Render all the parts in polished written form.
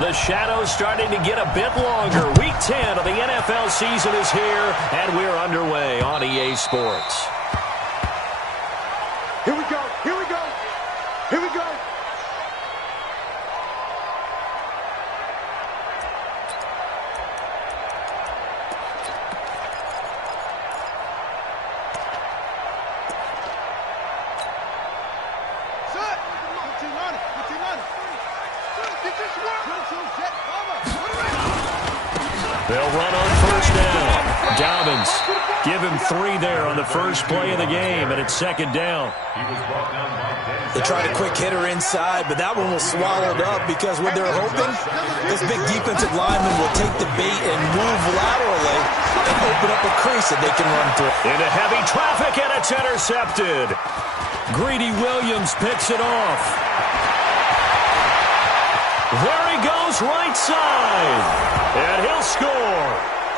The shadow's starting to get a bit longer. Week 10 of the NFL season is here, and we're underway on EA Sports. Here we go, here we go, here we go. They'll run on first down. Dobbins, give him 3 there on the first play of the game, and it's second down. They tried a quick hitter inside, but that one was swallowed up because what they're hoping, this big defensive lineman will take the bait and move laterally and open up a crease that they can run through. Into heavy traffic, and it's intercepted. Greedy Williams picks it off. There he goes, right side. And he'll score.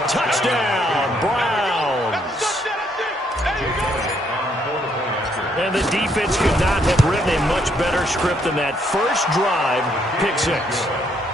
Touchdown, Browns. And the defense could not have written a much better script than that first drive, pick 6.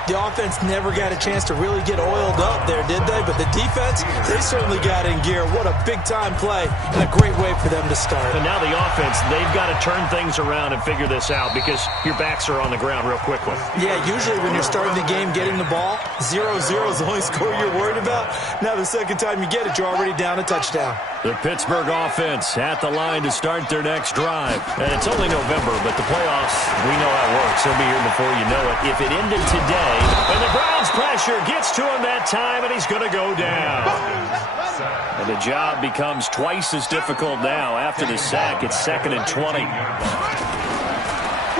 The offense never got a chance to really get oiled up there, did they? But the defense, they certainly got in gear. What a big-time play and a great way for them to start. And now the offense, they've got to turn things around and figure this out because your backs are on the ground real quickly. Yeah, usually when you're starting the game getting the ball, 0-0 is the only score you're worried about. Now the second time you get it, you're already down a touchdown. The Pittsburgh offense at the line to start their next drive. And it's only November, but the playoffs, we know how it works. They'll be here before you know it. If it ended today, and the Browns pressure gets to him that time, and he's going to go down. And the job becomes twice as difficult now. After the sack, it's 2nd and 20.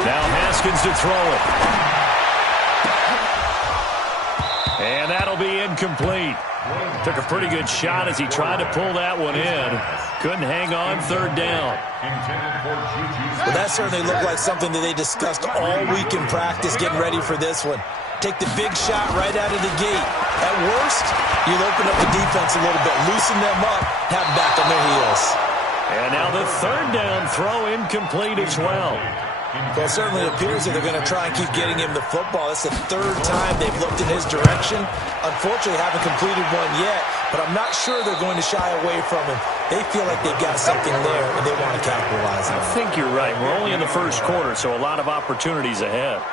Now Haskins to throw it. And that'll be incomplete. Took a pretty good shot as he tried to pull that one in. Couldn't hang on, 3rd down. Well, that certainly looked like something that they discussed all week in practice getting ready for this one. Take the big shot right out of the gate. At worst, you'll open up the defense a little bit, loosen them up, have them back on their heels. And now the 3rd down throw incomplete as well. Well, it certainly appears that they're going to try and keep getting him the football. That's the 3rd time they've looked in his direction. Unfortunately, haven't completed one yet, but I'm not sure they're going to shy away from him. They feel like they've got something there, and they want to capitalize on it. I think you're right. We're only in the first quarter, so a lot of opportunities ahead.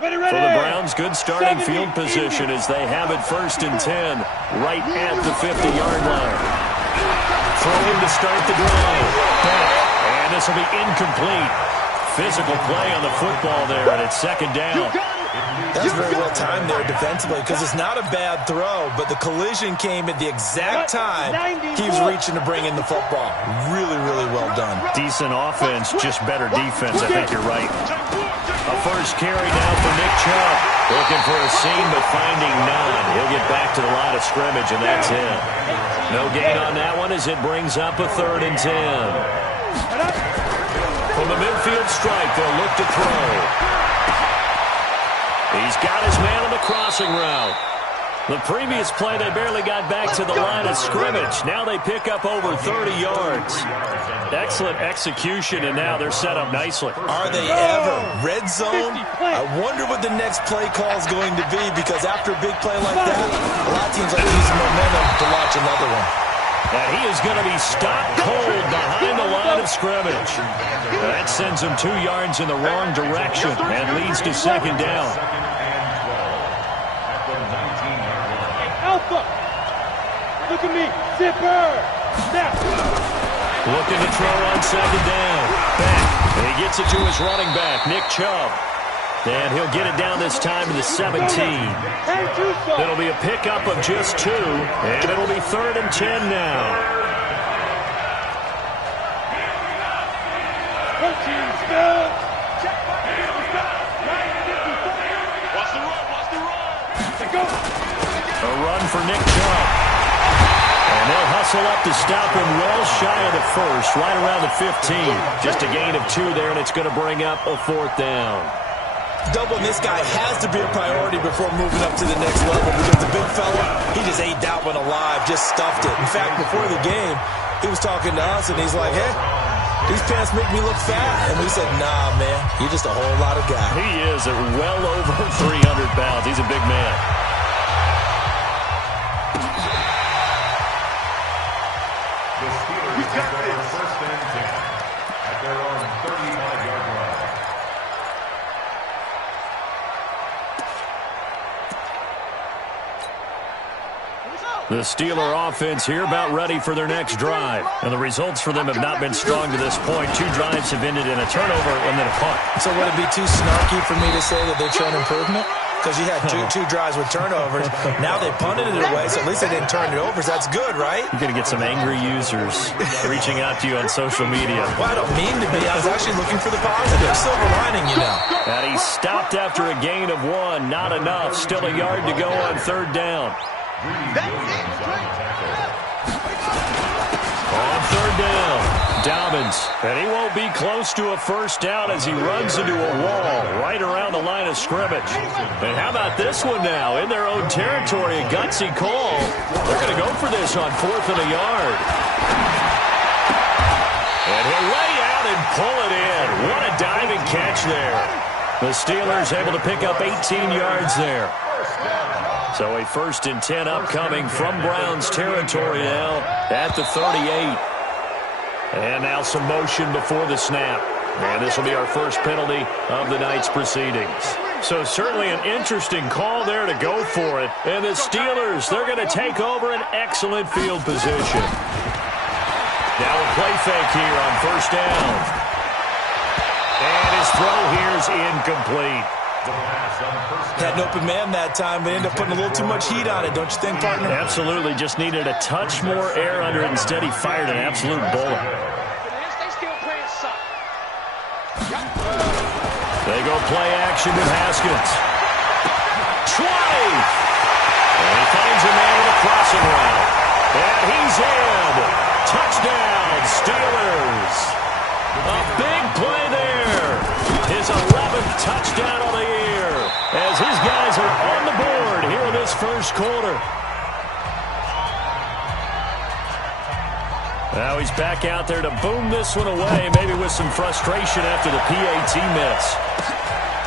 For the Browns, good starting field position as they have it 1st and 10, right at the 50-yard line. Throw in to start the drive. And this will be incomplete. Physical play on the football there, and it's 2nd down. That's very well timed there defensively because it's not a bad throw, but the collision came at the exact time he was reaching to bring in the football. Really, really well done. Decent offense, just better defense. I think you're right. A first carry now for Nick Chubb. Looking for a seam, but finding none. He'll get back to the line of scrimmage, and that's it. No gain on that one as it brings up a 3rd and 10. From the midfield stripe, they'll look to throw. He's got his man on the crossing route. The previous play, they barely got back to the line of scrimmage. Now they pick up over 30 yards. Excellent execution, and now they're set up nicely. Are they ever? Red zone? I wonder what the next play call is going to be, because after a big play like that, a lot of teams like using momentum to launch another one. And he is going to be stopped cold behind the line of scrimmage. That sends him 2 yards in the wrong direction and leads to 2nd down. Alpha! Look at me! Zipper! Snap! Looking to throw on 2nd down. Back. And he gets it to his running back, Nick Chubb. And he'll get it down this time to the 17. It'll be a pickup of just 2, and it'll be 3rd and 10 now. A run for Nick Chubb. And they'll hustle whistle up to stop him well shy of the first, right around the 15. Just a gain of 2 there, and it's going to bring up a 4th down. Doubling this guy has to be a priority before moving up to the next level because the big fella, he just ate that one alive, just stuffed it. In fact, before the game, he was talking to us, and he's like, hey, these pants make me look fat. And we said, nah, man, you're just a whole lot of guy. He is at well over 300 pounds. He's a big man. The Steelers have their first and 10 at their own 35-yard line. The Steeler offense here about ready for their next drive. And the results for them have not been strong to this point. 2 drives have ended in a turnover and then a punt. So would it be too snarky for me to say that they're showing improvement? Because you had two drives with turnovers. Now they punted it away, so at least they didn't turn it over. So that's good, right? You're going to get some angry users reaching out to you on social media. Well, I don't mean to be. I was actually looking for the positive. Silver lining, you know. And he stopped after a gain of 1. Not enough. Still a yard to go on 3rd down. On 3rd down, Dobbins. And he won't be close to a first down as he runs into a wall right around the line of scrimmage. And how about this one now? In their own territory, a gutsy call. They're going to go for this on 4th and a yard. And he'll lay out and pull it in. What a diving catch there. The Steelers able to pick up 18 yards there. So a 1st and 10 upcoming from Browns territory now at the 38. And now some motion before the snap. And this will be our first penalty of the night's proceedings. So certainly an interesting call there to go for it. And the Steelers, they're going to take over an excellent field position. Now a play fake here on 1st down. And his throw here is incomplete. Had an open man that time, but ended up putting a little too much heat on it, don't you think, partner? Absolutely. Just needed a touch more air under it. Instead, he fired an absolute bullet. They go play action with Haskins. Twice! And he finds a man with a crossing route. And he's in. Touchdown, Steelers. A big play there. His 11th touchdown of the year as his guys are on the board here in this first quarter. Now he's back out there to boom this one away, maybe with some frustration after the PAT miss.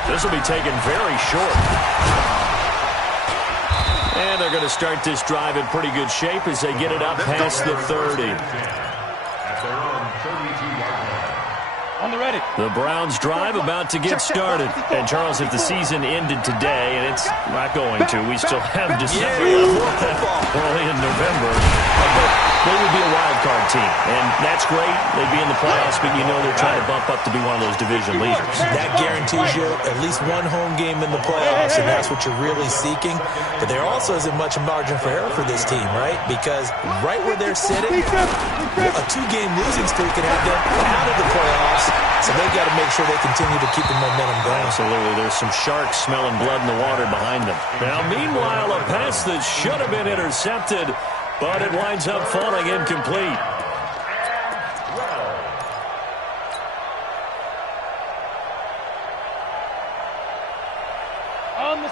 This will be taken very short. And they're going to start this drive in pretty good shape as they get it up past the 30. At their own 32-yard line. On the ready. The Browns drive about to get started. And, Charles, if the season ended today, and it's not going to, we still have December early in November, but they would be a wild card team. And that's great. They'd be in the playoffs, but you know they're trying to bump up to be one of those division leaders. That guarantees you at least one home game in the playoffs, and that's what you're really seeking. But there also isn't much margin for error for this team, right? Because right where they're sitting, a 2-game losing streak can have them out of the playoffs. So they've got to make sure they continue to keep the momentum going. Absolutely. There's some sharks smelling blood in the water behind them. Now, meanwhile, a pass that should have been intercepted, but it winds up falling incomplete.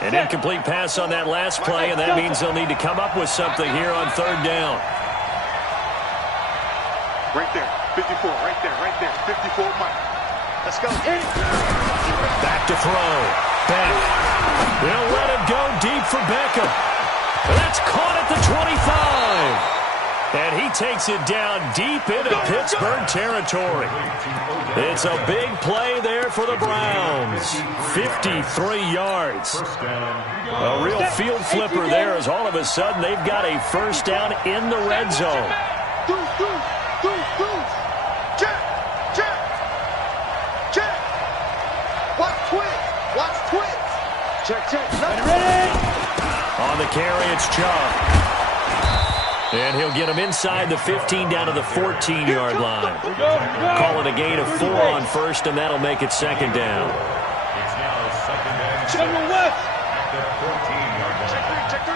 An incomplete pass on that last play, and that means they'll need to come up with something here on 3rd down. Right there. 54. Right there. 54 Mike. Let's go. Back to throw. Back. They'll let it go deep for Beckham. That's caught at the 25. And he takes it down deep into Pittsburgh territory. It's a big play there for the Browns. 53 yards. A real field flipper there as all of a sudden they've got a first down in the red zone. Check. Ready. On the carry, it's Chubb. And he'll get him inside the 15 down to the 14-yard line. Call it a gain of 4 on 1st, and that'll make it 2nd down. It's now 2nd and 2 at the 14-yard line. Check 3.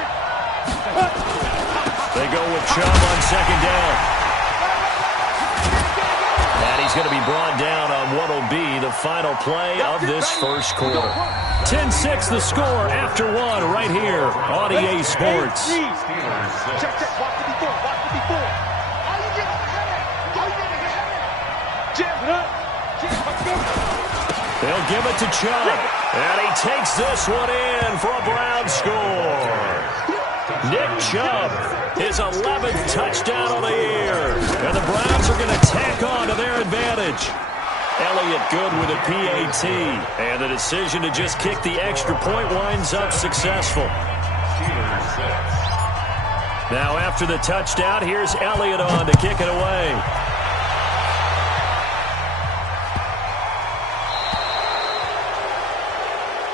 They go with Chubb on second down. And he's going to be brought down on what will be the final play of this first quarter. 10-6 the score after one right here on EA Sports. Check, watch the before, watch the before. All you get jam it up. They'll give it to Chubb. And he takes this one in for a Brown score. Nick Chubb, his 11th touchdown of the year. And the Browns are going to tack on to their advantage. Elliott good with a PAT. And the decision to just kick the extra point winds up successful. Now after the touchdown, here's Elliott on to kick it away.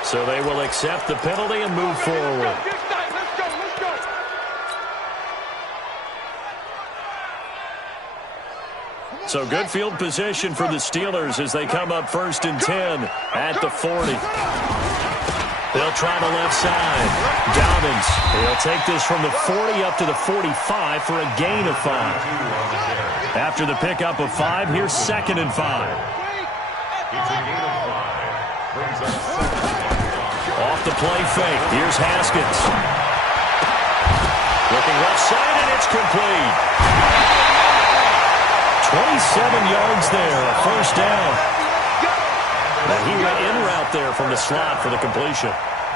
So they will accept the penalty and move forward. So good field position for the Steelers as they come up 1st and 10 at the 40. They'll try the left side. Dobbins, he'll take this from the 40 up to the 45 for a gain of 5. After the pickup of 5, here's 2nd and 5. It's a gain of 5. Brings up 7. Off the play fake. Here's Haskins. Looking left side, and it's complete. 27 yards there, a first down. And he went in route there from the slot for the completion.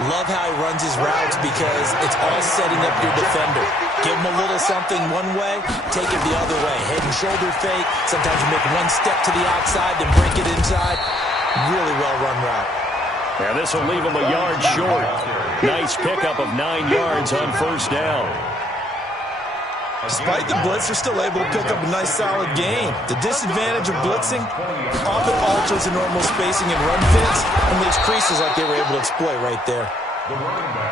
Love how he runs his routes because it's all setting up your defender. Give him a little something one way, take it the other way. Head and shoulder fake. Sometimes you make one step to the outside, then break it inside. Really well-run route. And this will leave him a yard short. Nice pickup of 9 yards on first down. Despite the blitz, they're still able to pick up a nice solid gain. The disadvantage of blitzing often alters the normal spacing and run fits and leaves creases like they were able to exploit right there.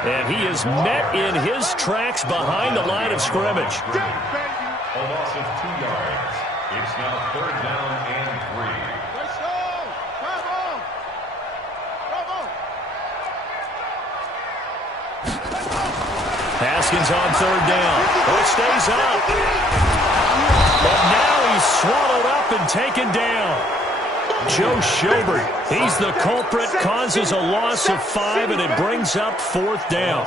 And he is met in his tracks behind the line of scrimmage. A loss of 2 yards. It's now 3rd down and 3. Haskins on 3rd down. It stays up. But now he's swallowed up and taken down. Joe Schobert, he's the culprit, causes a loss of 5, and it brings up 4th down.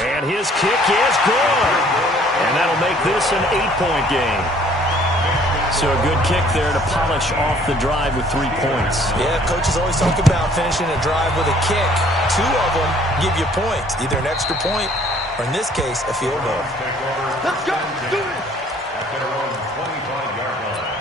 And his kick is good. And that'll make this an 8-point game. So a good kick there to polish off the drive with 3 points. Yeah, coaches always talk about finishing a drive with a kick. 2 of them give you points, either an extra point or, in this case, a field goal. Let's go. Do it. At their own 25-yard line.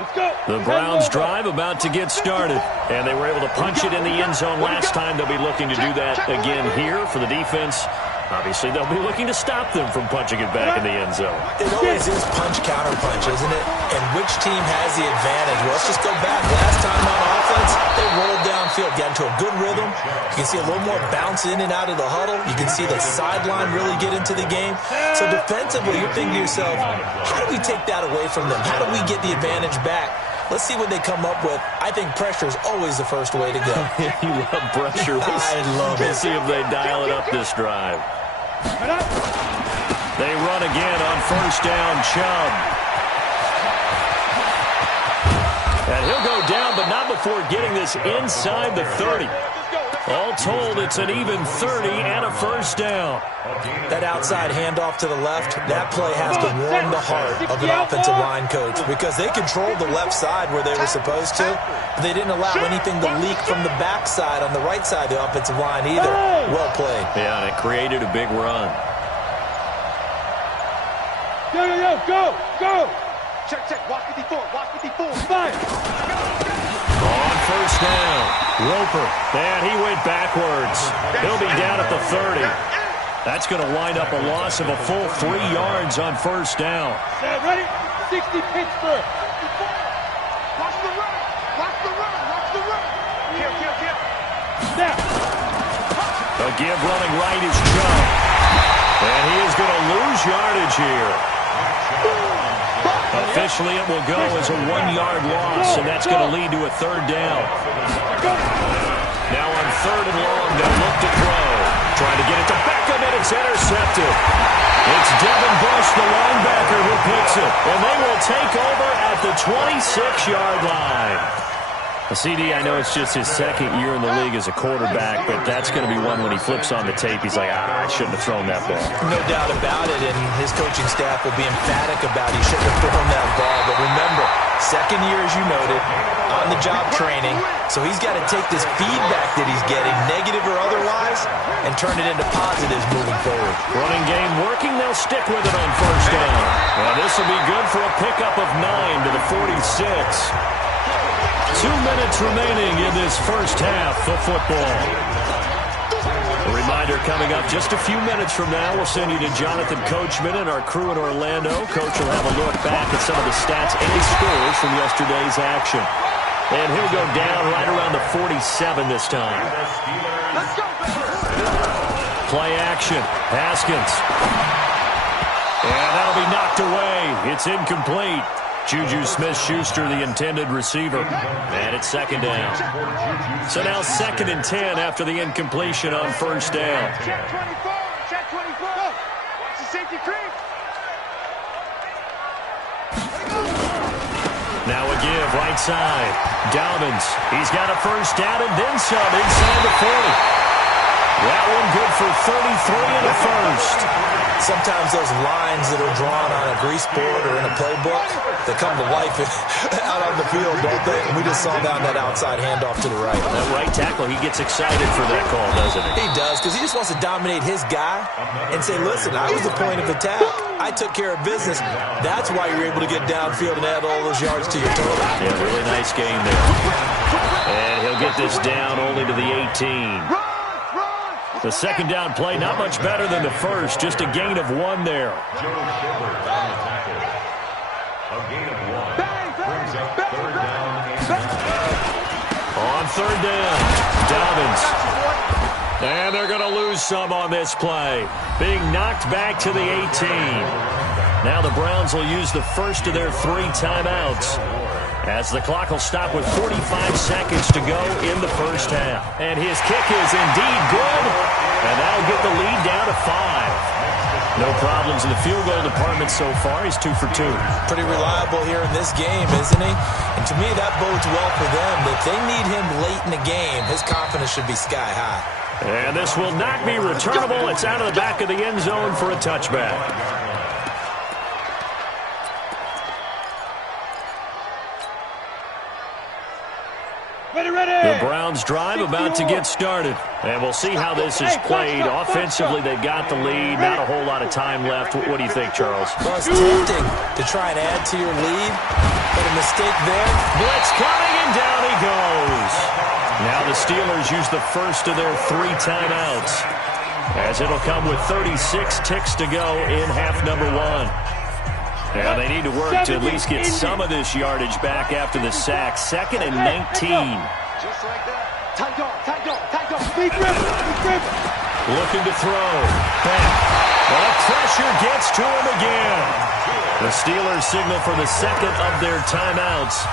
Let's go. The Browns drive about to get started. And they were able to punch it in the end zone last time. They'll be looking to do that again here for the defense. Obviously, they'll be looking to stop them from punching it back in the end zone. It always is punch-counter-punch, isn't it? And which team has the advantage? Well, let's just go back. Last time on offense, they rolled downfield, got into a good rhythm. You can see a little more bounce in and out of the huddle. You can see the sideline really get into the game. So defensively, you're thinking to yourself, how do we take that away from them? How do we get the advantage back? Let's see what they come up with. I think pressure is always the first way to go. You love pressure. I love it. We'll see if they dial it up this drive. They run again on first down, Chubb. And he'll go down, but not before getting this inside the 30. All told, it's an even 30 and a first down. That outside handoff to the left, that play has to warm the heart of an offensive line coach because they controlled the left side where they were supposed to. But they didn't allow anything to leak from the backside on the right side of the offensive line either. Well played. Yeah, and it created a big run. Go. Check. Walk it before. Fire. On first down, Roper. And he went backwards. He'll be down at the 30. That's going to wind up a loss of a full 3 yards on first down. Ready? 60 Pittsburgh. Watch the run. Kill. Snap. A give running right is Chubb. And he is going to lose yardage here. Officially, it will go as a 1-yard loss, and that's going to lead to a third down. Now on third and long, they'll look to throw. Trying to get it to Beckham, and it's intercepted. It's Devin Bush, the linebacker, who picks it, and they will take over at the 26-yard line. CD, I know it's just his second year in the league as a quarterback, but that's going to be one when he flips on the tape. He's like, I shouldn't have thrown that ball. No doubt about it, and his coaching staff will be emphatic about he shouldn't have thrown that ball. But remember, second year, as you noted, on-the-job training, so he's got to take this feedback that he's getting, negative or otherwise, and turn it into positives moving forward. Running game working, they'll stick with it on first down. Well, this will be good for a pickup of 9 to the 46. 2 minutes remaining in this first half of football. A reminder coming up just a few minutes from now. We'll send you to Jonathan Coachman and our crew in Orlando. Coach will have a look back at some of the stats and scores from yesterday's action. And he'll go down right around the 47 this time. Play action. Haskins. And that'll be knocked away. It's incomplete. Juju Smith-Schuster, the intended receiver. And it's second down. So now second and 10 after the incompletion on first down. Check 24. Check 24. Watch the safety creep. Now a give, right side. Dobbins. He's got a first down and then some inside the 40. That one good for 33 in the first. Sometimes those lines that are drawn on a grease board or in a playbook, they come to life out on the field, don't they? And we just saw down that outside handoff to the right. That right tackle, he gets excited for that call, doesn't he? He does, because he just wants to dominate his guy and say, listen, I was the point of attack. I took care of business. That's why you're able to get downfield and add all those yards to your total. Yeah, really nice game there. And he'll get this down only to the 18. The second down play, not much better than the first. Just a gain of 1 there. Joe Schobert on the tackle. A gain of 1 brings up third down and on third down, Dobbins. And they're going to lose some on this play. Being knocked back to the 18. Now the Browns will use the first of their 3 timeouts, as the clock will stop with 45 seconds to go in the first half. And his kick is indeed good, and that'll get the lead down to 5. No problems in the field goal department so far. He's 2 for 2. Pretty reliable here in this game, isn't he? And to me, that bodes well for them. If they need him late in the game, his confidence should be sky high. And this will not be returnable. It's out of the back of the end zone for a touchback. The Browns drive about to get started. And we'll see how this is played. Offensively, they've got the lead. Not a whole lot of time left. What do you think, Charles? Well, it's tempting to try and add to your lead, but a mistake there. Blitz coming, and down he goes. Now the Steelers use the first of their 3 timeouts, as it'll come with 36 ticks to go in half number 1. Now they need to work to at least get some of this yardage back after the sack. Second and 19. Just like that. Tight dog. Deep rip. Looking to throw. Back. Well, pressure gets to him again. The Steelers signal for the second of their timeouts,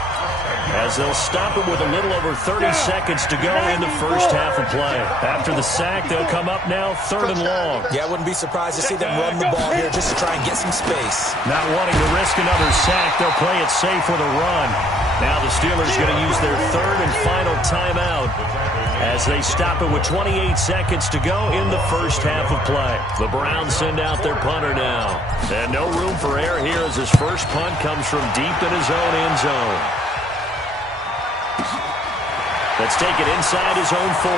as they'll stop it with a little over 30 seconds to go in the first half of play. After the sack, they'll come up now third and long. Yeah, I wouldn't be surprised to see them run the ball here just to try and get some space. Not wanting to risk another sack, they'll play it safe with a run. Now the Steelers are going to use their third and final timeout, as they stop it with 28 seconds to go in the first half of play. The Browns send out their punter now. And no room for error here, as his first punt comes from deep in his own end zone. Let's take it inside his own 40.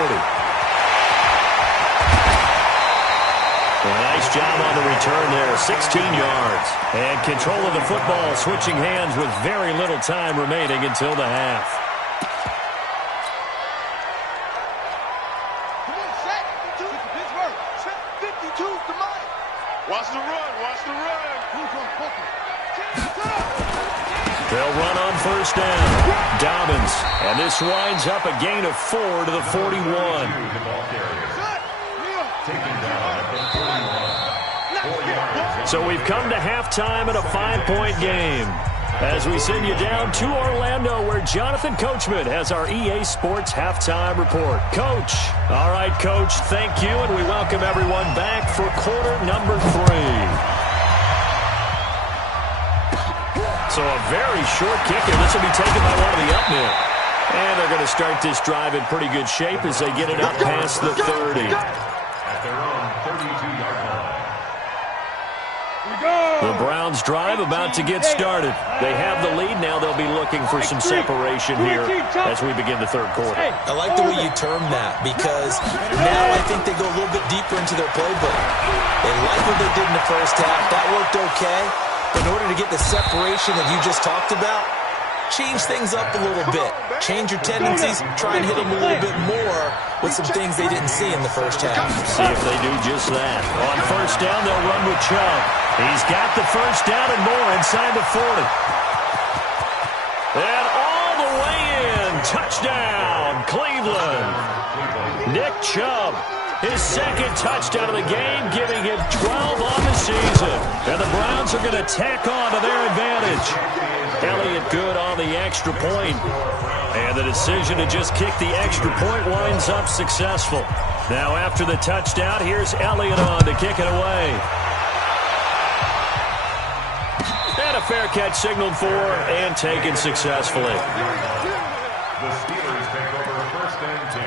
A nice job on the return there, 16 yards. And control of the football, switching hands with very little time remaining until the half. Come on, set. 52 to Pittsburgh. Set 52 to Mike. Watch the run. They'll run on first down. Dobbins. And this winds up a gain of 4 to the 41. So we've come to halftime in a 5-point game. as we send you down to Orlando, where Jonathan Coachman has our EA Sports halftime report. Coach. All right, Coach, thank you, and we welcome everyone back for quarter number 3. So a very short kicker. This will be taken by one of the up men. And they're going to start this drive in pretty good shape as they get it up past the 30. At their own 32-yard line. The Browns drive about to get started. They have the lead. Now they'll be looking for some separation here as we begin the third quarter. I like the way you term that, because now I think they go a little bit deeper into their playbook. They like what they did in the first half. That worked okay. But in order to get the separation that you just talked about, change things up a little bit. Change your tendencies. Try and hit them a little bit more with some things they didn't see in the first half. See if they do just that. On first down, they'll run with Chubb. He's got the first down and more inside the 40. And all the way in. Touchdown, Cleveland. Nick Chubb, his second touchdown of the game, giving him 12 on the season. And the Browns are going to tack on to their advantage. Elliott good on the extra point. And the decision to just kick the extra point winds up successful. Now after the touchdown, here's Elliott on to kick it away. And a fair catch signaled for and taken successfully. The Steelers take over first and 10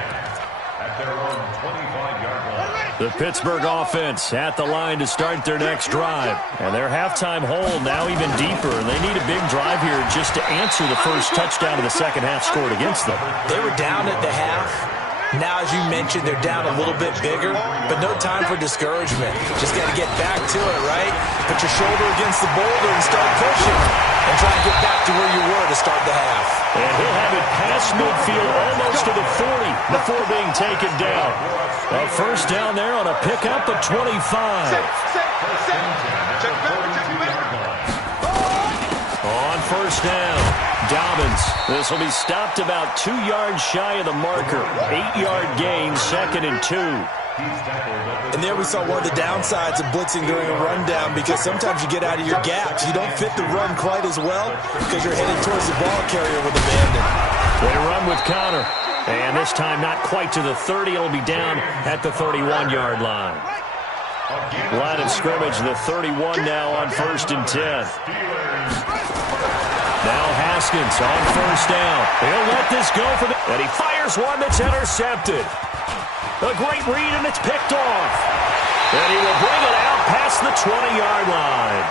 at their own 25-yard line. The Pittsburgh offense at the line to start their next drive. And their halftime hole now even deeper. And they need a big drive here just to answer the first touchdown of the second half scored against them. They were down at the half. Now, as you mentioned, they're down a little bit bigger, but no time for discouragement. Just got to get back to it, right? Put your shoulder against the boulder and start pushing and try to get back to where you were to start the half. And he'll have it past midfield almost to the 40 before being taken down. A first down there on a pickup of 25. On first down, Dobbins. This will be stopped about 2 yards shy of the marker. 8-yard gain, 2nd and 2. And there we saw one of the downsides of blitzing during a rundown, because sometimes you get out of your gaps. You don't fit the run quite as well because you're headed towards the ball carrier with abandon. They run with Connor. And this time not quite to the 30. It'll be down at the 31-yard line. Line of scrimmage, the 31 now on first and 10. Now Haskins on first down. He'll let this go for the... And he fires one that's intercepted. A great read, and it's picked off. And he will bring it out past the 20-yard line.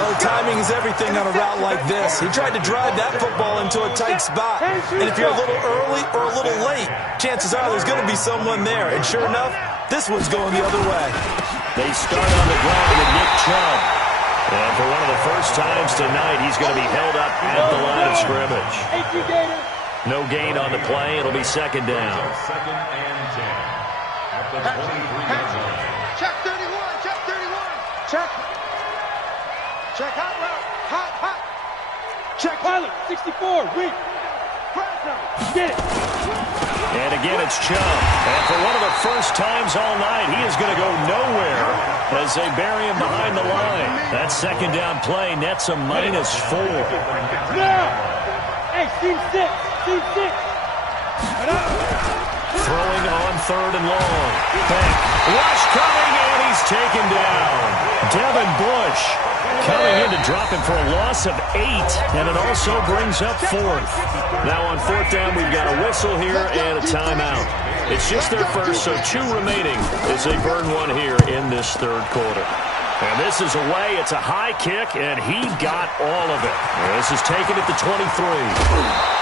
Oh, timing is everything on a route like this. He tried to drive that football into a tight spot. And if you're a little early or a little late, chances are there's going to be someone there. And sure enough, this one's going the other way. They start on the ground with Nick Chubb. And for one of the first times tonight, he's going to be held up at the line of scrimmage. No gain on the play. It'll be second down. Second and 10 at the 23-yard line. Check 31, check 31. Check. Check hot route. Hot. Check pilot, 64, weak. Get it. And again, it's Chubb. And for one of the first times all night, he is going to go nowhere as they bury him behind the line. That second down play nets a -4. Now, hey, team 6. Throwing on third and long. Back. Rush coming, and he's taken down. Devin Bush coming in to drop him for a loss of 8, and it also brings up 4th. Now on 4th down, we've got a whistle here and a timeout. It's just their first, so 2 remaining as they burn one here in this third quarter. And this is away. It's a high kick, and he got all of it. This is taken at the 23.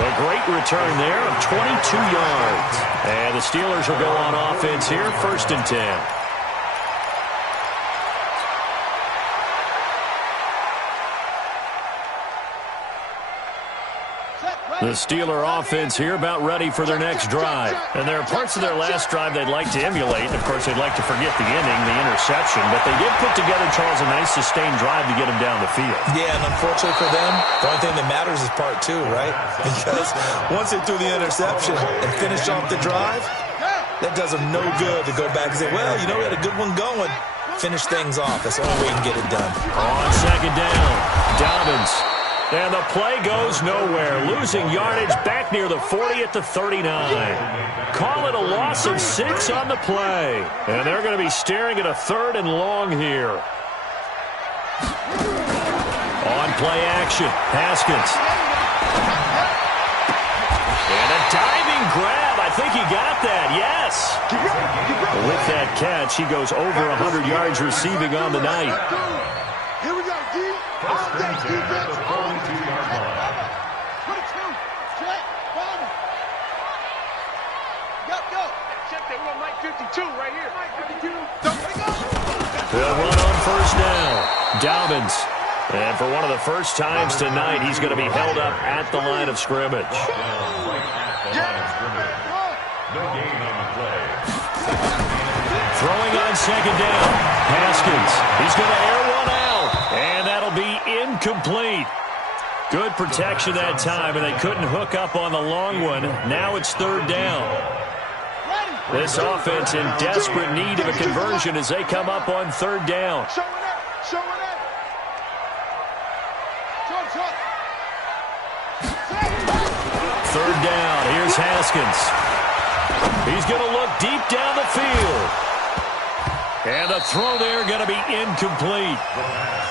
A great return there of 22 yards. And the Steelers will go on offense here, first and 10. The Steeler offense here about ready for their next drive. And there are parts of their last drive they'd like to emulate. And, of course, they'd like to forget the ending, the interception. But they did put together, Charles, a nice sustained drive to get them down the field. Yeah, and unfortunately for them, the only thing that matters is part 2, right? Because once they threw the interception and finished off the drive, that does them no good to go back and say, well, you know, we had a good one going. finish things off. That's the only way you can get it done. On second down, Dobbins. And the play goes nowhere. Losing yardage back near the 40 at the 39. Call it a loss of 6 on the play. And they're going to be staring at a 3rd and long here. On play action, Haskins. And a diving grab. I think he got that, yes. With that catch, he goes over 100 yards receiving on the night. Here we go, D. First and 10 at the 42-yard line. 22. Check. Bomber. Go. Check that. We're on Mike 52 right here. Mike 52. They'll run on first down. Dobbins. And for one of the first times tonight, he's going to be held up at the line of scrimmage. No gain on the play. Throwing on second down. Haskins. He's going to air one out. And that'll be incomplete. Good protection that time, and they couldn't hook up on the long one. Now it's 3rd down. This offense in desperate need of a conversion as they come up on 3rd down. Show it up. 3rd down. Here's Haskins. He's going to look deep down the field. And the throw there going to be incomplete.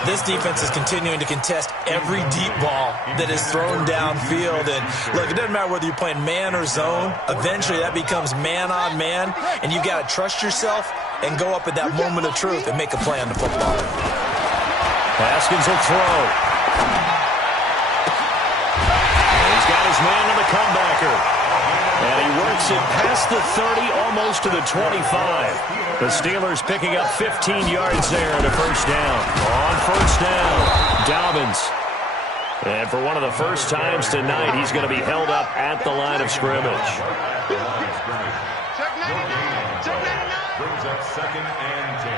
This defense is continuing to contest every deep ball that is thrown downfield. And look, it doesn't matter whether you're playing man or zone. Eventually that becomes man on man. And you've got to trust yourself and go up at that moment of truth and make a play on the football. Haskins will throw. He's got his man on the comebacker. And he works it past the 30, almost to the 25. The Steelers picking up 15 yards there at a first down. On first down, Dobbins. And for one of the first times tonight, he's going to be held up at the line of scrimmage. Brings up 2nd and 10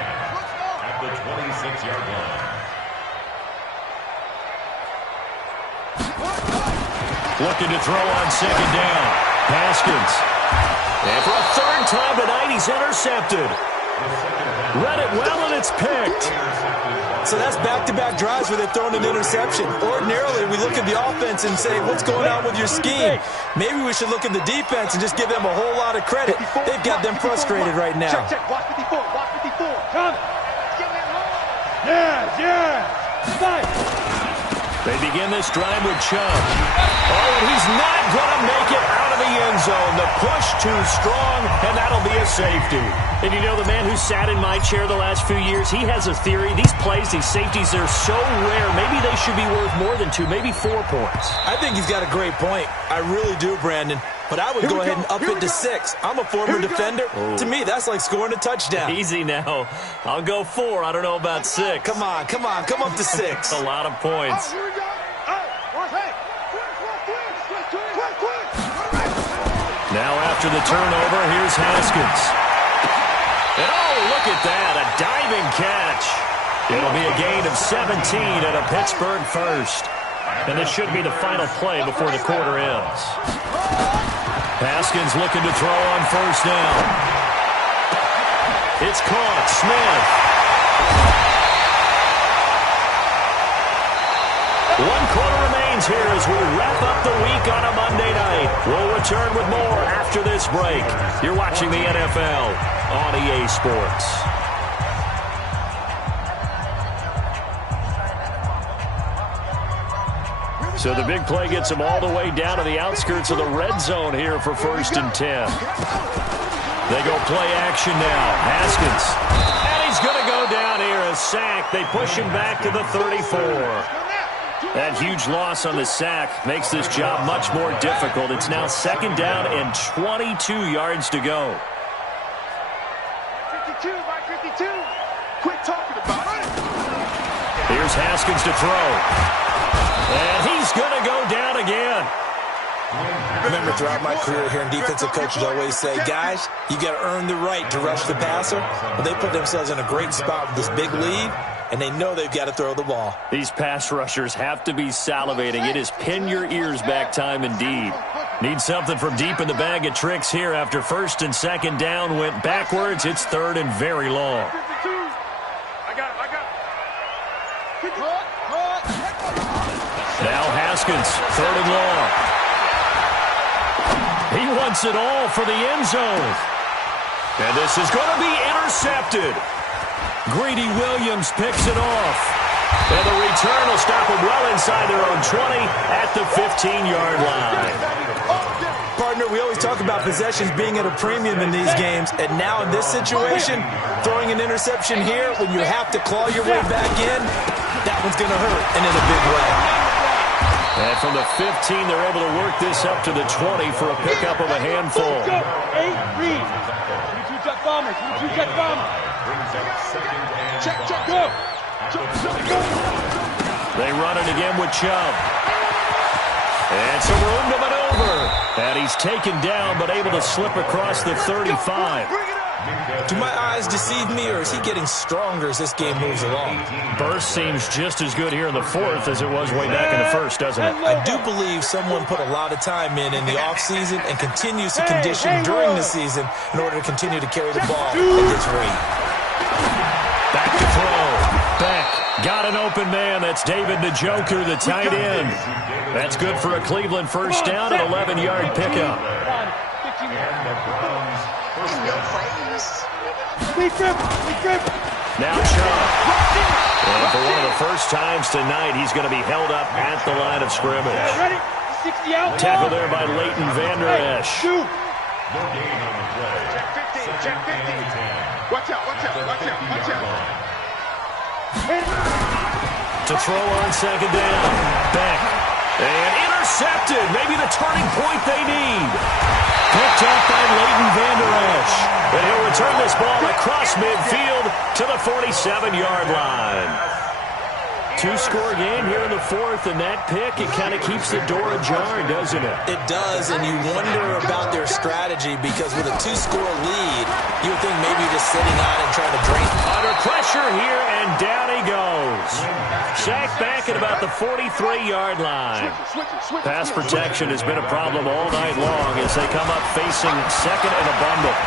at the 26-yard line. Looking to throw on second down. Haskins. And for a 3rd time tonight, he's intercepted. Read it well, and it's picked. So that's back-to-back drives where they've thrown an interception. Ordinarily, we look at the offense and say, what's going on with your scheme? Maybe we should look at the defense and just give them a whole lot of credit. They've got them frustrated right now. Check. Watch 54. Come. Yeah. Fight. They begin this drive with Chubb. Oh, and he's not going to make it out of the end zone. The push too strong, and that'll be a safety. And you know, the man who sat in my chair the last few years, he has a theory. These plays, these safeties, they're so rare. Maybe they should be worth more than 2, maybe 4 points. I think he's got a great point. I really do, Brandon. But I would go ahead and up it to 6. I'm a former defender. Oh. To me, that's like scoring a touchdown. Easy now. I'll go 4. I don't know about 6. Come on. Come up to 6. That's a lot of points. Here we go. Now after the turnover, here's Haskins. And oh, look at that, a diving catch. It'll be a gain of 17 and a Pittsburgh first. And this should be the final play before the quarter ends. Haskins looking to throw on first down. It's caught. Smith. 1 quarter remains here as we wrap up the week on a Monday night. We'll return with more after this break. You're watching the NFL on EA Sports. So the big play gets him all the way down to the outskirts of the red zone here for 1st and 10. They go play action now. Haskins. And he's going to go down here, a sack. They push him back to the 34. That huge loss on the sack makes this job much more difficult. It's now 2nd down and 22 yards to go. 52 by 52. Quit talking about it. Here's Haskins to throw. And he's going to go down again. Remember, throughout my career here in defensive coaches always say, guys, you got to earn the right to rush the passer. Well, they put themselves in a great spot with this big lead, and they know they've got to throw the ball. These pass rushers have to be salivating. It is pin your ears back time indeed. Need something from deep in the bag of tricks here after 1st and 2nd down went backwards. It's 3rd and very long. Now Haskins, 3rd and long. He wants it all for the end zone. And this is going to be intercepted. Greedy Williams picks it off. And the return will stop them well inside their own 20 at the 15-yard line. Partner, we always talk about possessions being at a premium in these games, and now in this situation, throwing an interception here when you have to claw your way back in, that one's going to hurt, and in a big way. And from the 15, they're able to work this up to the 20 for a pickup of a handful. 8 read. 22 jet bombers. 22 jet bombers. Check, go. They run it again with Chubb. And some room to maneuver. And he's taken down, but able to slip across the 35. Do my eyes deceive me, or is he getting stronger as this game moves along? Burst seems just as good here in the 4th as it was way back in the 1st, doesn't it? I do believe someone put a lot of time in the offseason and continues to condition during the season in order to continue to carry the ball at this rate. Back to throw. Beck got an open man. That's David Njoku, the tight end. That's good for a Cleveland first down, an 11-yard pickup. Now Chubb. And for one of the first times tonight, he's going to be held up at the line of scrimmage. Tackle there by Leighton Vander Esch. No gain on the play. Check 15. Watch out. To throw on 2nd down. Beck. And intercepted. Maybe the turning point they need. Picked up by Leighton Vander Esch. And he'll return this ball across midfield to the 47-yard line. 2-score game here in the 4th, and that pick, it kind of keeps the door ajar, doesn't it? It does, and you wonder about their strategy, because with a 2-score lead, you would think maybe just sitting on it and trying to drain. Under pressure here, and down he goes. Sacked back at about the 43-yard line. Pass protection has been a problem all night long as they come up facing 2nd and a bundle.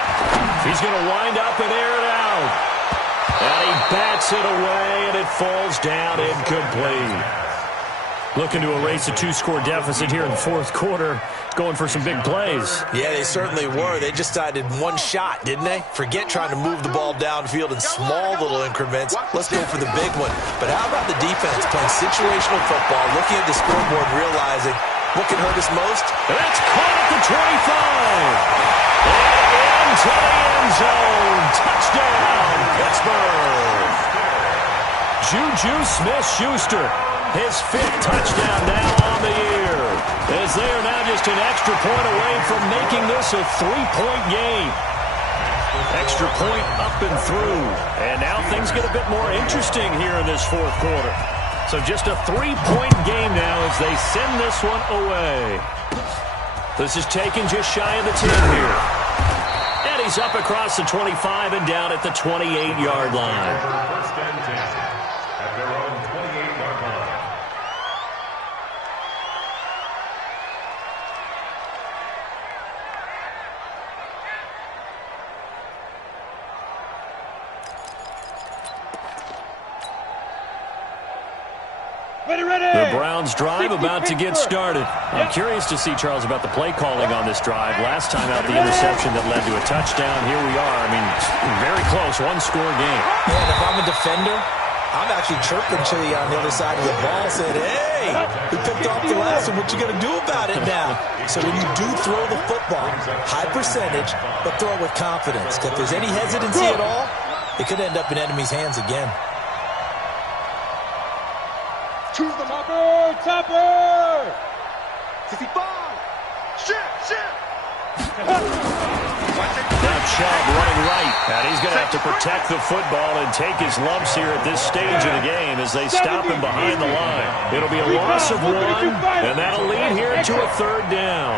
He's going to wind up and air it out. And he bats it away, and it falls down incomplete. Looking to erase a 2-score deficit here in the 4th quarter, going for some big plays. Yeah, they certainly were. They just decided one shot, didn't they? Forget trying to move the ball downfield in small little increments. Let's go for the big one. But how about the defense playing situational football, looking at the scoreboard, realizing what can hurt us most? And that's caught at the 25. And into the end zone. Touchdown, Pittsburgh. Juju Smith-Schuster, his 5th touchdown now on the year, as they are now just an extra point away from making this a 3-point game. Extra point up and through, and now things get a bit more interesting here in this 4th quarter. So just a 3-point game now as they send this one away. This is taken just shy of the 10 here. And he's up across the 25 and down at the 28-yard line. First and 10 at their own 28-yard line. The Browns drive about to get started. I'm curious to see, Charles, about the play calling on this drive. Last time out, the interception that led to a touchdown. Here we are. I mean, very close, 1-score game. Yeah, and if I'm a defender, I'm actually chirping to you on the other side of the ball, saying, hey, we picked off the last one. What you going to do about it now? So when you do throw the football, high percentage, but throw it with confidence. Because if there's any hesitancy at all, it could end up in enemy's hands again. Choose the Topper! 65! Shit! Now Chubb running right, and he's going to have to protect the football and take his lumps here at this stage of the game as they stop him behind the line. It'll be a loss of 1, and that'll lead here to a 3rd down.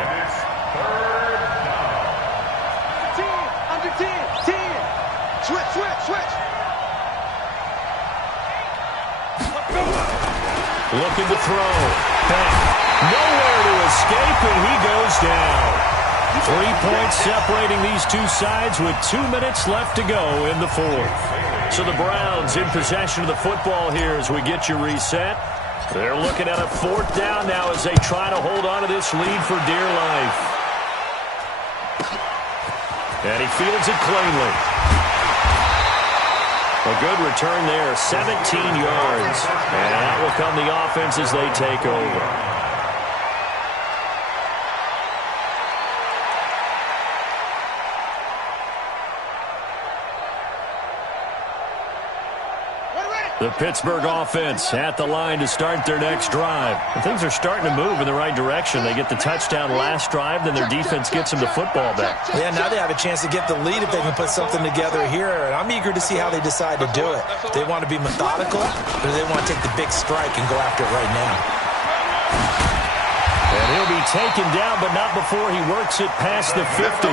Under 10! Switch! Looking to throw. Back. Nowhere to escape, and he goes down. 3 points separating these two sides with 2 minutes left to go in the 4th. So the Browns in possession of the football here as we get you reset. They're looking at a 4th down now as they try to hold on to this lead for dear life. And he fields it cleanly. A good return there, 17 yards. And out will come the offense as they take over. The Pittsburgh offense at the line to start their next drive. And things are starting to move in the right direction. They get the touchdown last drive, then their defense gets them the football back. Yeah, now they have a chance to get the lead if they can put something together here. And I'm eager to see how they decide to do it. They want to be methodical, or do they want to take the big strike and go after it right now? And he'll be taken down, but not before he works it past the 50.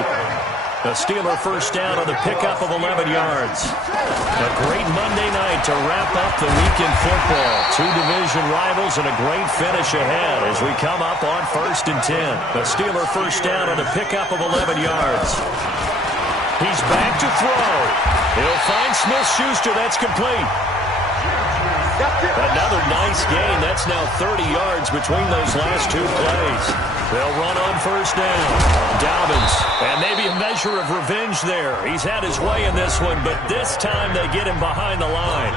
A Steeler first down on the pickup of 11 yards. A great Monday night to wrap up the week in football. 2 division rivals and a great finish ahead as we come up on 1st and 10. A Steeler first down on the pickup of 11 yards. He's back to throw. He'll find Smith-Schuster. That's complete. Another nice gain. That's now 30 yards between those last 2 plays. They'll run on first down. Dobbins, and maybe a measure of revenge there. He's had his way in this one, but this time they get him behind the line.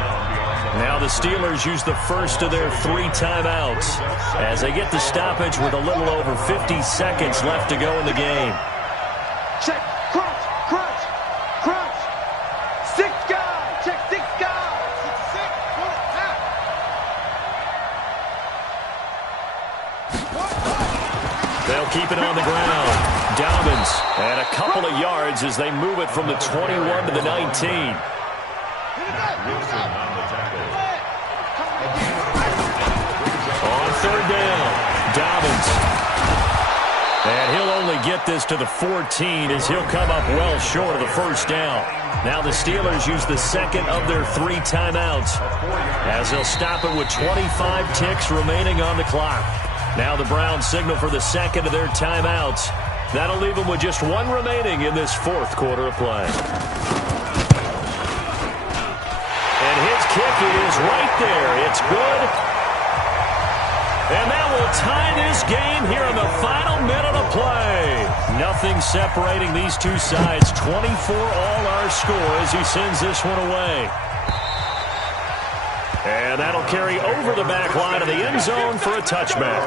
Now the Steelers use the first of their 3 timeouts as they get the stoppage with a little over 50 seconds left to go in the game. Check, crunch, crunch, crunch. 6 guys, check 6 guys. 6, 4, out. They'll keep it on the ground. Dobbins, and a couple of yards as they move it from the 21 to the 19. On 3rd down, Dobbins. And he'll only get this to the 14 as he'll come up well short of the first down. Now the Steelers use the second of their 3 timeouts as they'll stop it with 25 ticks remaining on the clock. Now the Browns signal for the second of their timeouts. That'll leave them with just 1 remaining in this 4th quarter of play. And his kick is right there. It's good. And that will tie this game here in the final minute of play. Nothing separating these 2 sides. 24 all our score as he sends this one away. And that'll carry over the back line of the end zone for a touchback.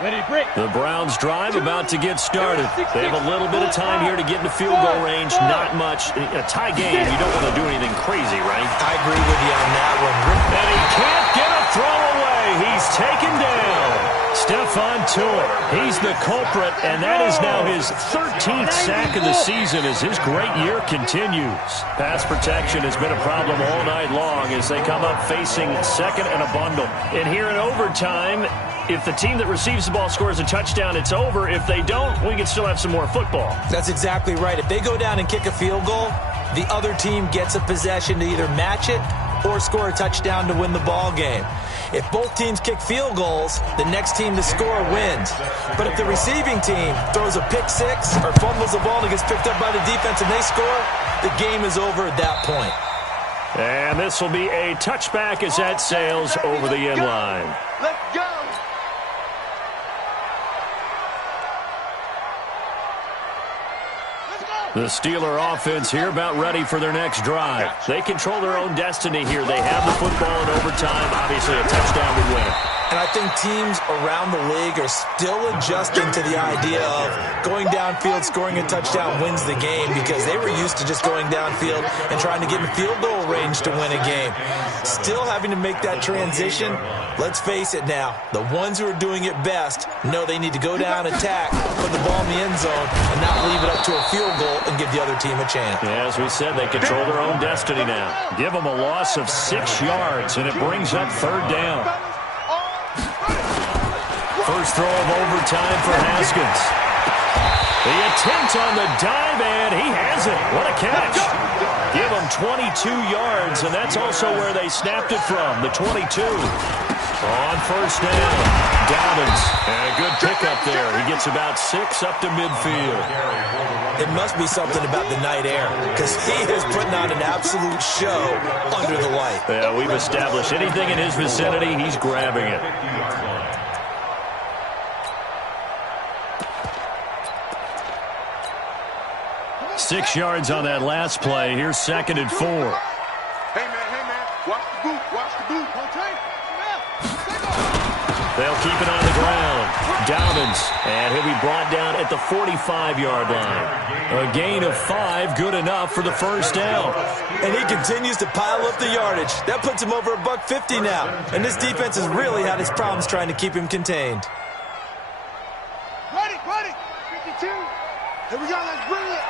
The Browns drive about to get started. They have a little bit of time here to get into field goal range. Not much. In a tie game, you don't want to do anything crazy, right? I agree with you on that one. And he can't get a throw away. He's taken down. Stephon Tuitt, he's the culprit, and that is now his 13th sack of the season as his great year continues. Pass protection has been a problem all night long as they come up facing second and a bundle. And here in overtime, if the team that receives the ball scores a touchdown, it's over. If they don't, we can still have some more football. That's exactly right. If they go down and kick a field goal, the other team gets a possession to either match it or score a touchdown to win the ball game. If both teams kick field goals, the next team to score wins. But if the receiving team throws a pick 6 or fumbles the ball and it gets picked up by the defense and they score, the game is over at that point. And this will be a touchback as that sails over the end line. Let's go. The Steeler offense here about ready for their next drive. They control their own destiny here. They have the football in overtime. Obviously, a touchdown would win it. And I think teams around the league are still adjusting to the idea of going downfield, scoring a touchdown wins the game because they were used to just going downfield and trying to get in field goal range to win a game. Still having to make that transition. Let's face it now, the ones who are doing it best know they need to go down, attack, put the ball in the end zone, and not leave it up to a field goal and give the other team a chance. Yeah, as we said, they control their own destiny now. Give them a loss of 6 yards, and it brings up 3rd down. First throw of overtime for Haskins. The attempt on the dive, and he has it. What a catch. Give them 22 yards, and that's also where they snapped it from, the 22. On first down, Dobbins. And a good pickup there. He gets about 6 up to midfield. It must be something about the night air, because he is putting on an absolute show under the light. Yeah, we've established anything in his vicinity, he's grabbing it. Six yards on that last play. Here's 2nd and 4. Hey, man. Watch the boot. They'll keep it on the ground. Dobbins, and he'll be brought down at the 45-yard line. A gain of 5, good enough for the first down. And he continues to pile up the yardage. That puts him over $150 now. And this defense has really had its problems trying to keep him contained. Ready. 52. Here we go. Let's bring it.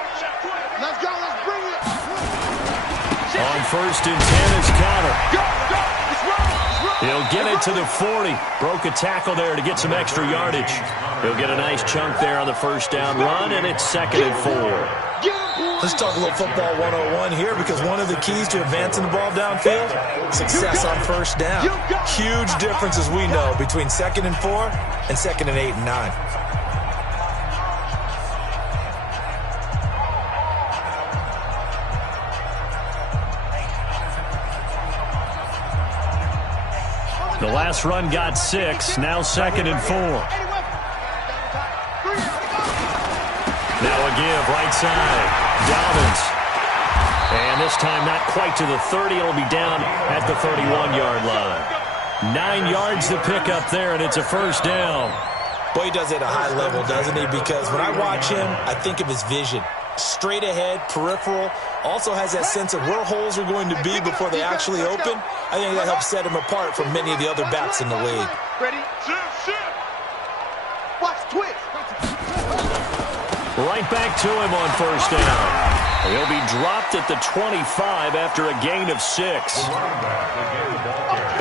Let's go. On first and 10 is Connor. Go. Let's run. He'll get it to the 40. Broke a tackle there to get some extra yardage. He'll get a nice chunk there on the first down run, and it's 2nd and 4. Let's talk a little football 101 here, because one of the keys to advancing the ball downfield, success on first down. Huge difference, as we know, between 2nd and 4 and 2nd and 8 and 9. The last run got 6, now 2nd and 4. Now a give, right side. Dobbins. And this time not quite to the 30. It'll be down at the 31-yard line. 9 yards to pick up there, and it's a first down. Boy, he does it at a high level, doesn't he? Because when I watch him, I think of his vision. Straight ahead, peripheral, also has that sense of where holes are going to be before they actually open. I think that helps set him apart from many of the other backs in the league. Ready? Shift. Watch twist. Right back to him on first down. He'll be dropped at the 25 after a gain of 6.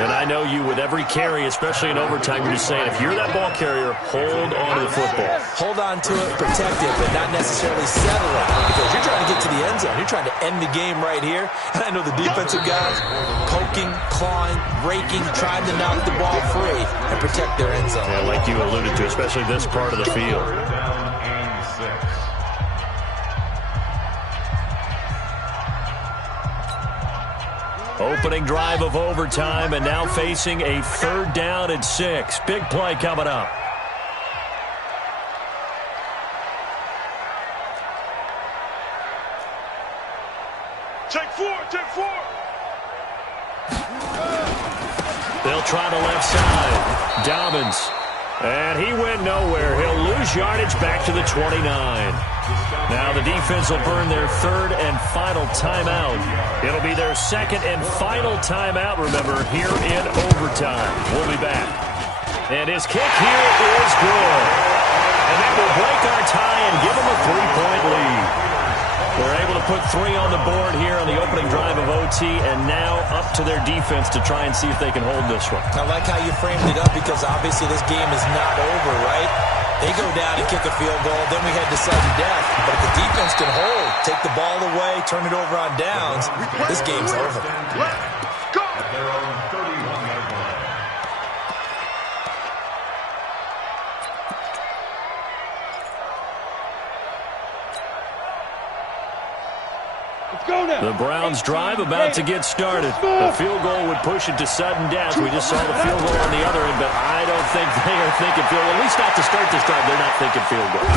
And I know you, with every carry, especially in overtime, you're just saying, if you're that ball carrier, hold on to the football. Hold on to it, protect it, but not necessarily settle it, because you're trying to get to the end zone. You're trying to end the game right here. And I know the defensive guys poking, clawing, raking, trying to knock the ball free and protect their end zone. Yeah, like you alluded to, especially this part of the field. Opening drive of overtime, and now facing a 3rd down and 6. Big play coming up. Take 4. They'll try the left side. Dobbins. And he went nowhere. He'll lose yardage back to the 29. Now the defense will burn their 3rd and final timeout. It'll be their 2nd and final timeout, remember, here in overtime. We'll be back. And his kick here is good. And that will break our tie and give them a 3-point lead. They're able to put 3 on the board here on the opening drive of OT, and now up to their defense to try and see if they can hold this one. I like how you framed it up, because obviously this game is not over, right? They go down and kick a field goal, then we head to sudden death. But if the defense can hold, take the ball away, turn it over on downs, this game's over. Let's go. The Browns drive about to get started. The field goal would push it to sudden death. We just saw the field goal on the other end, but I don't think they are thinking field goal. At least not to start this drive. They're not thinking field goal.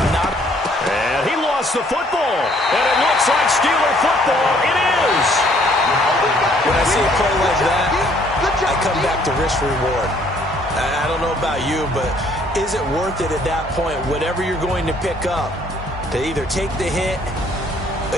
And he lost the football. And it looks like Steeler football. It is. When I see a play like that, I come back to risk reward. I don't know about you, but is it worth it at that point, whatever you're going to pick up, to either take the hit,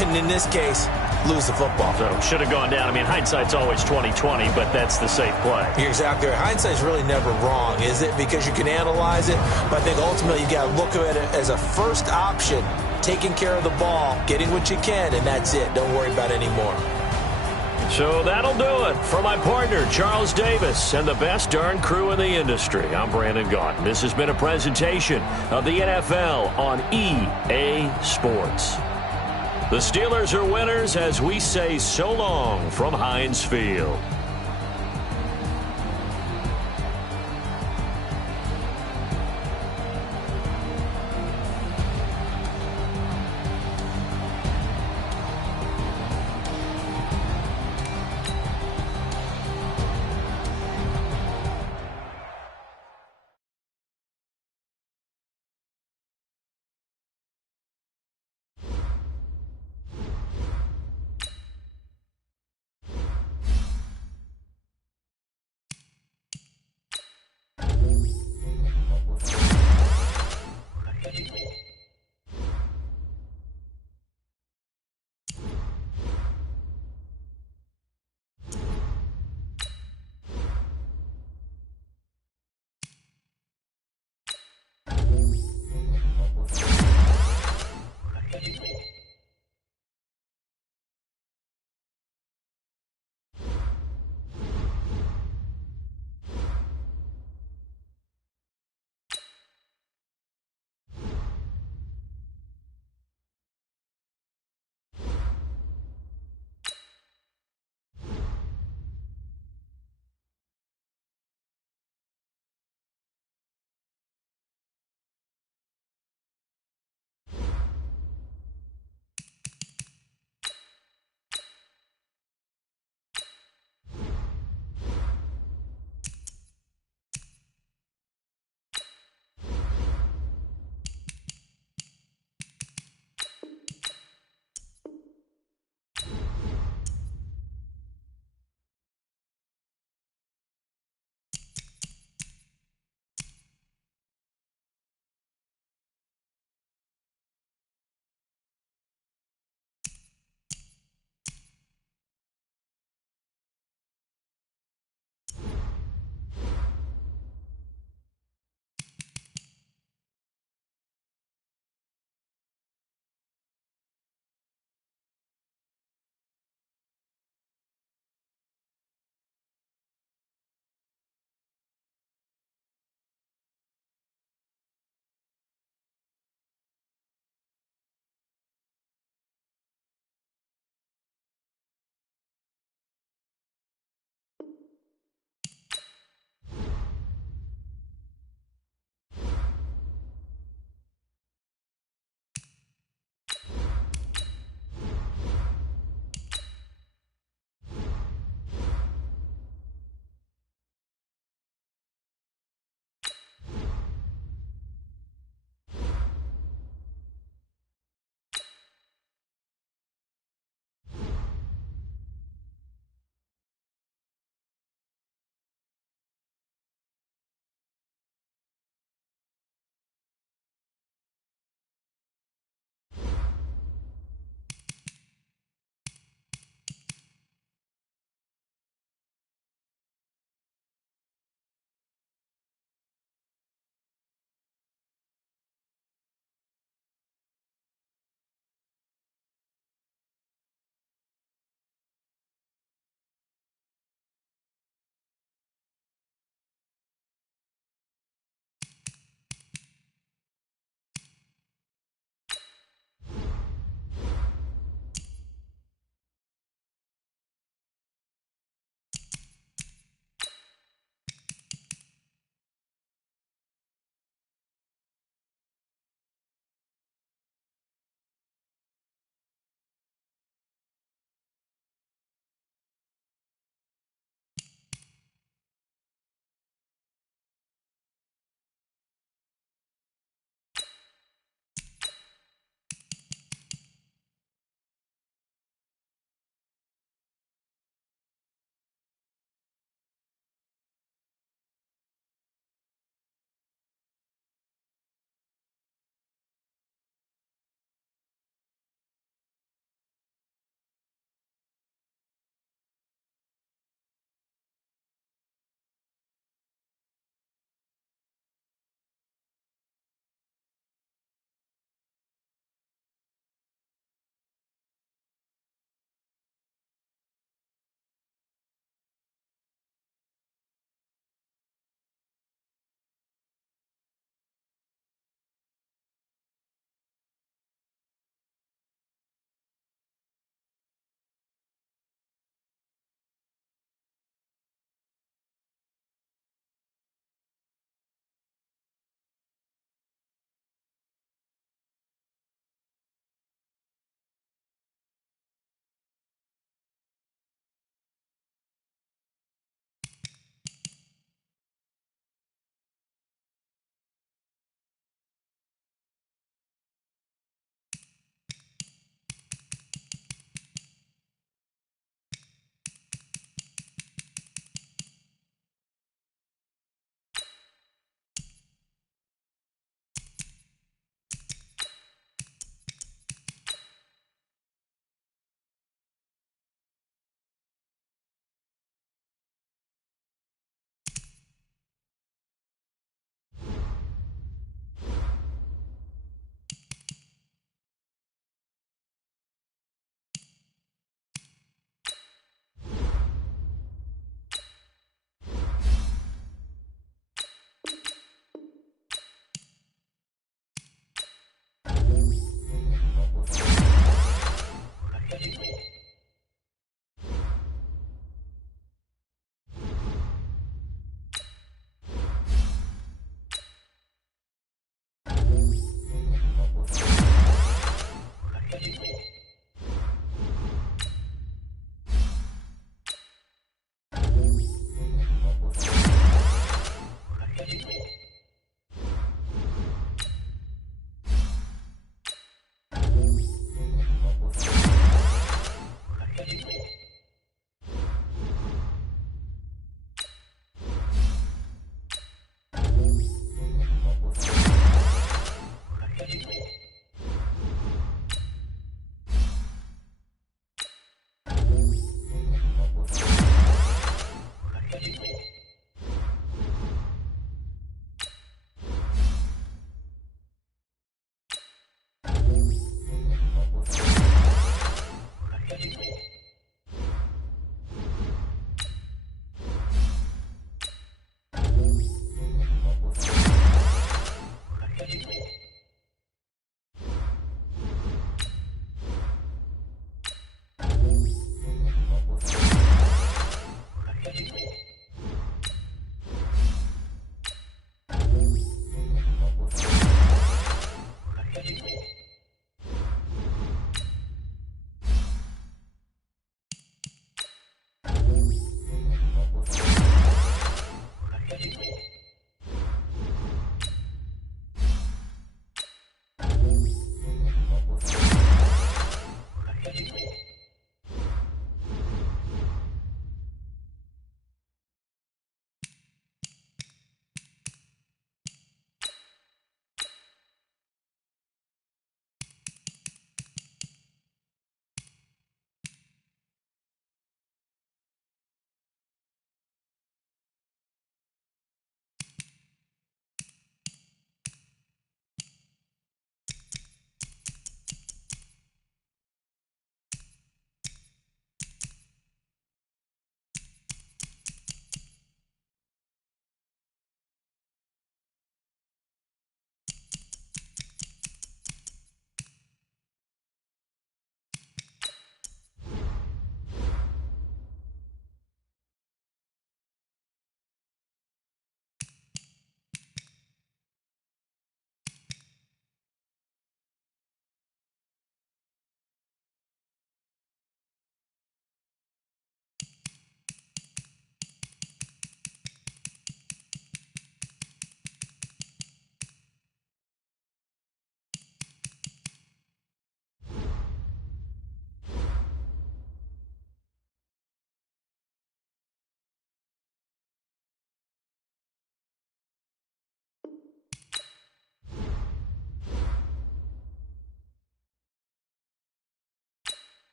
and in this case, lose the football? So should have gone down. I mean, hindsight's always 20/20, but that's the safe play. You're exactly right. Hindsight's really never wrong, is it? Because you can analyze it, but I think ultimately you got to look at it as a first option, taking care of the ball, getting what you can, and that's it. Don't worry about any more. So that'll do it. For my partner, Charles Davis, and the best darn crew in the industry, I'm Brandon Gaudin. This has been a presentation of the NFL on EA Sports. The Steelers are winners as we say so long from Heinz Field.